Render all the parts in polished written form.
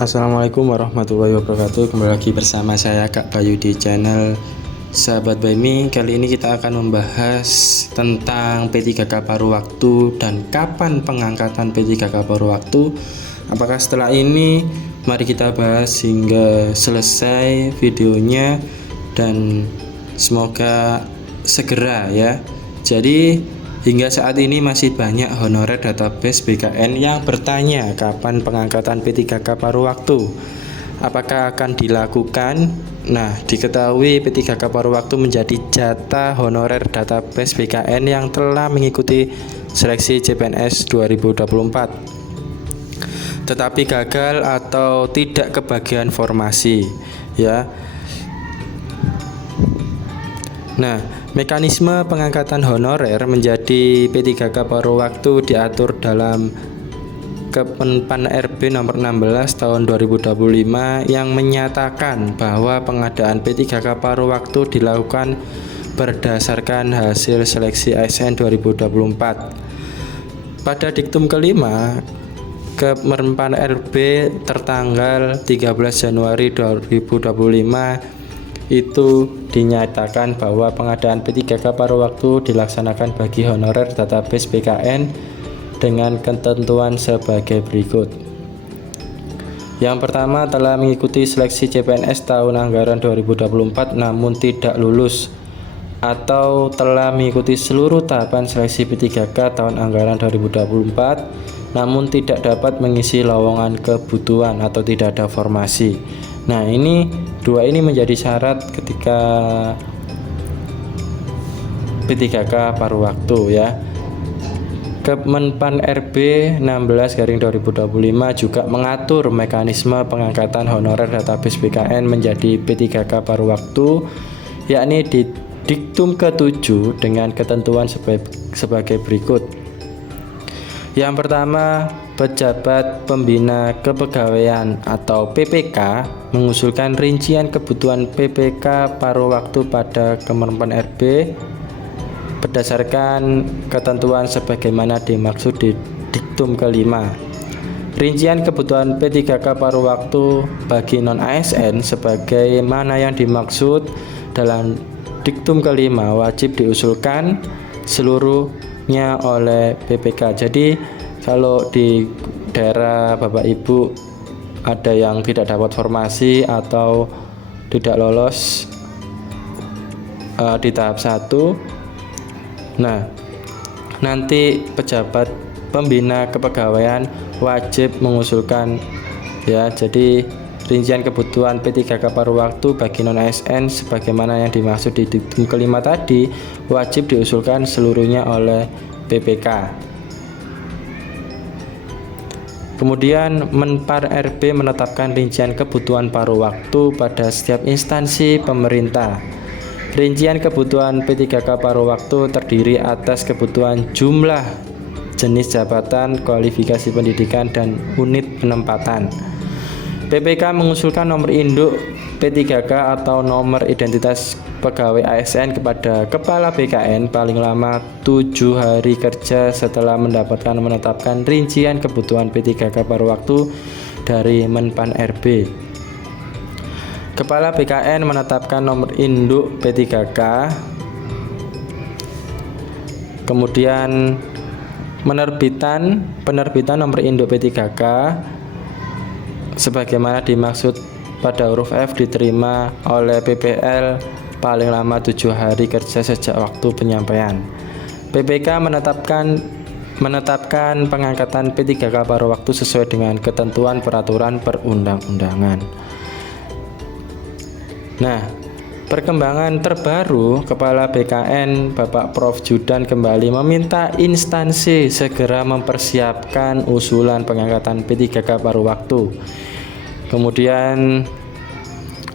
Assalamualaikum warahmatullahi wabarakatuh. Kembali lagi bersama saya Kak Bayu di channel Sahabat Baymi. Kali ini kita akan membahas tentang P3K paruh waktu dan kapan pengangkatan P3K paruh waktu. Apakah setelah ini? Mari kita bahas hingga selesai videonya dan semoga segera ya. Jadi hingga saat ini masih banyak honorer database BKN yang bertanya kapan pengangkatan P3K paruh waktu. Apakah akan dilakukan? Nah, diketahui P3K paruh waktu menjadi jatah honorer database BKN yang telah mengikuti seleksi CPNS 2024 tetapi gagal atau tidak kebagian formasi ya. Nah, mekanisme pengangkatan honorer menjadi P3K paruh waktu diatur dalam Kemenpan RB nomor 16 tahun 2025 yang menyatakan bahwa pengadaan P3K paruh waktu dilakukan berdasarkan hasil seleksi ASN 2024. Pada diktum kelima Kemenpan RB tertanggal 13 Januari 2025 itu dinyatakan bahwa pengadaan P3K paruh waktu dilaksanakan bagi honorer database BKN dengan ketentuan sebagai berikut. Yang pertama, telah mengikuti seleksi CPNS tahun anggaran 2024 namun tidak lulus, atau telah mengikuti seluruh tahapan seleksi P3K tahun anggaran 2024 namun tidak dapat mengisi lowongan kebutuhan atau tidak ada formasi. Nah, dua ini menjadi syarat ketika P3K paruh waktu ya. Kemenpan RB 16/2025 juga mengatur mekanisme pengangkatan honorer database BKN menjadi P3K paruh waktu, yakni di diktum ke-7 dengan ketentuan sebagai berikut. Yang pertama, pejabat pembina kepegawaian atau PPK mengusulkan rincian kebutuhan PPK paruh waktu pada Kemenpan RB berdasarkan ketentuan sebagaimana dimaksud di diktum kelima. Rincian kebutuhan P3K paruh waktu bagi non-ASN sebagaimana yang dimaksud dalam diktum kelima wajib diusulkan seluruhnya oleh PPK. Jadi kalau di daerah Bapak Ibu ada yang tidak dapat formasi atau tidak lolos di tahap 1, nah nanti pejabat pembina kepegawaian wajib mengusulkan ya. Jadi rincian kebutuhan P3K paruh waktu bagi non-ASN sebagaimana yang dimaksud di diktum kelima tadi wajib diusulkan seluruhnya oleh PPK. Kemudian Menpar RB menetapkan rincian kebutuhan paruh waktu pada setiap instansi pemerintah. Rincian kebutuhan P3K paruh waktu terdiri atas kebutuhan jumlah, jenis jabatan, kualifikasi pendidikan, dan unit penempatan. PPK mengusulkan nomor induk P3K atau nomor identitas pegawai ASN kepada Kepala BKN paling lama 7 hari kerja setelah menetapkan rincian kebutuhan P3K paruh waktu dari Menpan RB. Kepala BKN menetapkan nomor induk P3K, kemudian penerbitan nomor induk P3K sebagaimana dimaksud pada huruf F diterima oleh PPL paling lama 7 hari kerja sejak waktu penyampaian. PPK menetapkan pengangkatan P3K paruh waktu sesuai dengan ketentuan peraturan perundang-undangan. Nah, perkembangan terbaru, Kepala BKN Bapak Prof Judan kembali meminta instansi segera mempersiapkan usulan pengangkatan P3K paruh waktu. Kemudian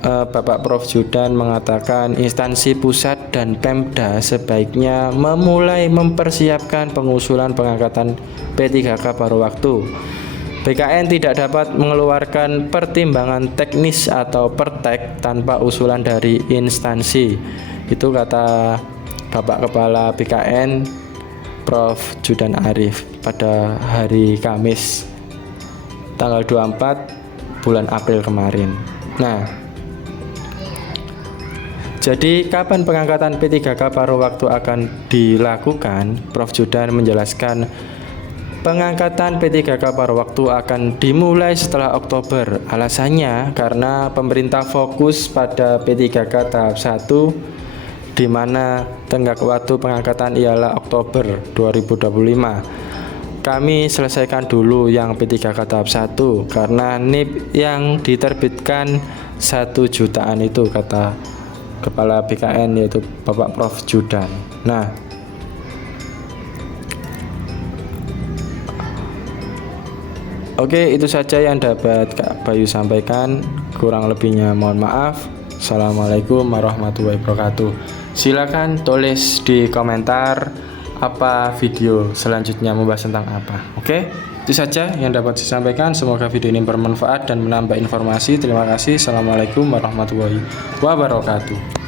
Bapak Prof Judan mengatakan instansi pusat dan Pemda sebaiknya memulai mempersiapkan pengusulan pengangkatan P3K paruh waktu. BKN tidak dapat mengeluarkan pertimbangan teknis atau pertek tanpa usulan dari instansi. Itu kata Bapak Kepala BKN Prof Judan Arif pada hari Kamis tanggal 24 bulan April kemarin. Nah, jadi kapan pengangkatan P3K paruh waktu akan dilakukan? Prof. Judan menjelaskan pengangkatan P3K paruh waktu akan dimulai setelah Oktober. Alasannya karena pemerintah fokus pada P3K tahap 1, di mana tenggat waktu pengangkatan ialah Oktober 2025. Kami selesaikan dulu yang P3K tahap 1 karena NIP yang diterbitkan 1 jutaan itu, kata Kepala BKN yaitu Bapak Prof. Judan. Nah, oke, itu saja yang dapat Kak Bayu sampaikan. Kurang lebihnya mohon maaf. Assalamualaikum warahmatullahi wabarakatuh. Silakan tulis di komentar apa video selanjutnya membahas tentang apa. Oke, itu saja yang dapat saya sampaikan. Semoga video ini bermanfaat dan menambah informasi. Terima kasih. Assalamualaikum warahmatullahi wabarakatuh.